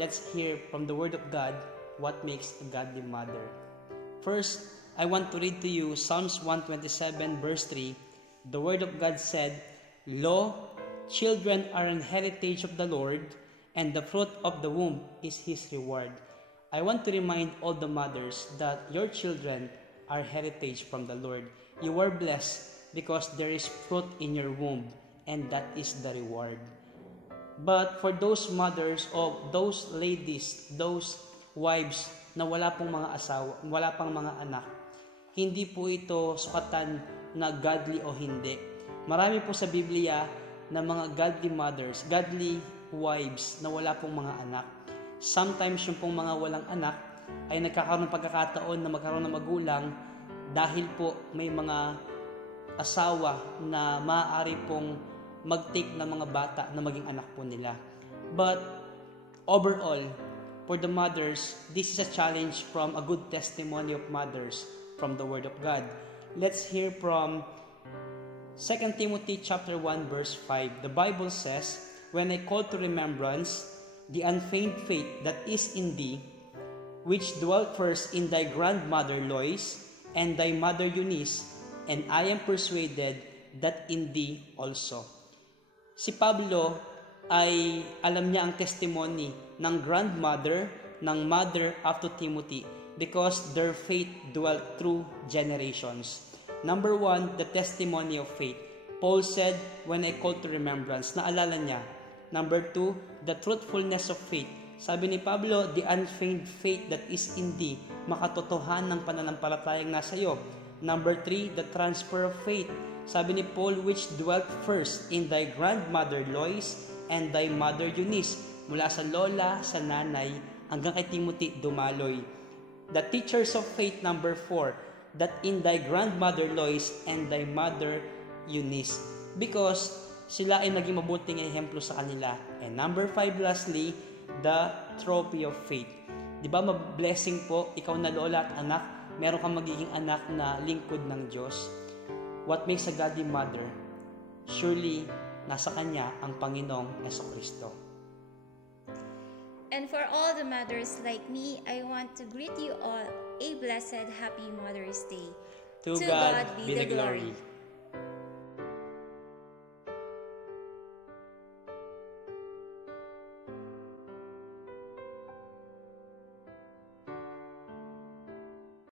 let's hear from the Word of God what makes a godly mother. First, I want to read to you Psalms 127 verse 3. The Word of God said, "Lo, children are an heritage of the Lord, and the fruit of the womb is His reward." I want to remind all the mothers that your children are heritage from the Lord. You are blessed because there is fruit in your womb, and that is the reward. But for those mothers or those ladies, those wives na wala pang mga asawa, wala pang mga anak, hindi po ito sukatan na godly o hindi. Marami po sa Biblia na mga godly mothers, godly wives na wala pong mga anak. Sometimes yung pong mga walang anak ay nagkakaroon ng pagkakataon na magkaroon ng magulang dahil po may mga asawa na maaari pong mag-take ng mga bata na maging anak po nila. But overall, for the mothers, this is a challenge from a good testimony of mothers from the Word of God. Let's hear from 2 Timothy chapter 1 verse 5. The Bible says, "When I call to remembrance the unfeigned faith that is in thee, which dwelt first in thy grandmother Lois and thy mother Eunice, and I am persuaded that in thee also." Si Pablo ay alam niya ang testimony ng grandmother, ng mother after Timothy, because their faith dwelt through generations. Number 1, the testimony of faith. Paul said, "When I call to remembrance," naalala niya. Number 2, the truthfulness of faith. Sabi ni Pablo, "The unfeigned faith that is in thee," makatotohan ng pananampalatayang nasa iyo. Number 3, the transfer of faith. Sabi ni Paul, "Which dwelt first in thy grandmother Lois and thy mother Eunice," mula sa lola, sa nanay, hanggang kay Timothy dumaloy. The teachers of faith, number 4, that in thy grandmother Lois and thy mother Eunice, because sila ay naging mabuting ehemplo sa kanila. And number 5, lastly, the trophy of faith. Di ba blessing po, ikaw na lola at anak, meron kang magiging anak na lingkod ng Diyos. What makes a godly mother? Surely, nasa Kanya ang Panginoong Jesucristo. And for all the mothers like me, I want to greet you all a blessed, happy Mother's Day. To God be the glory.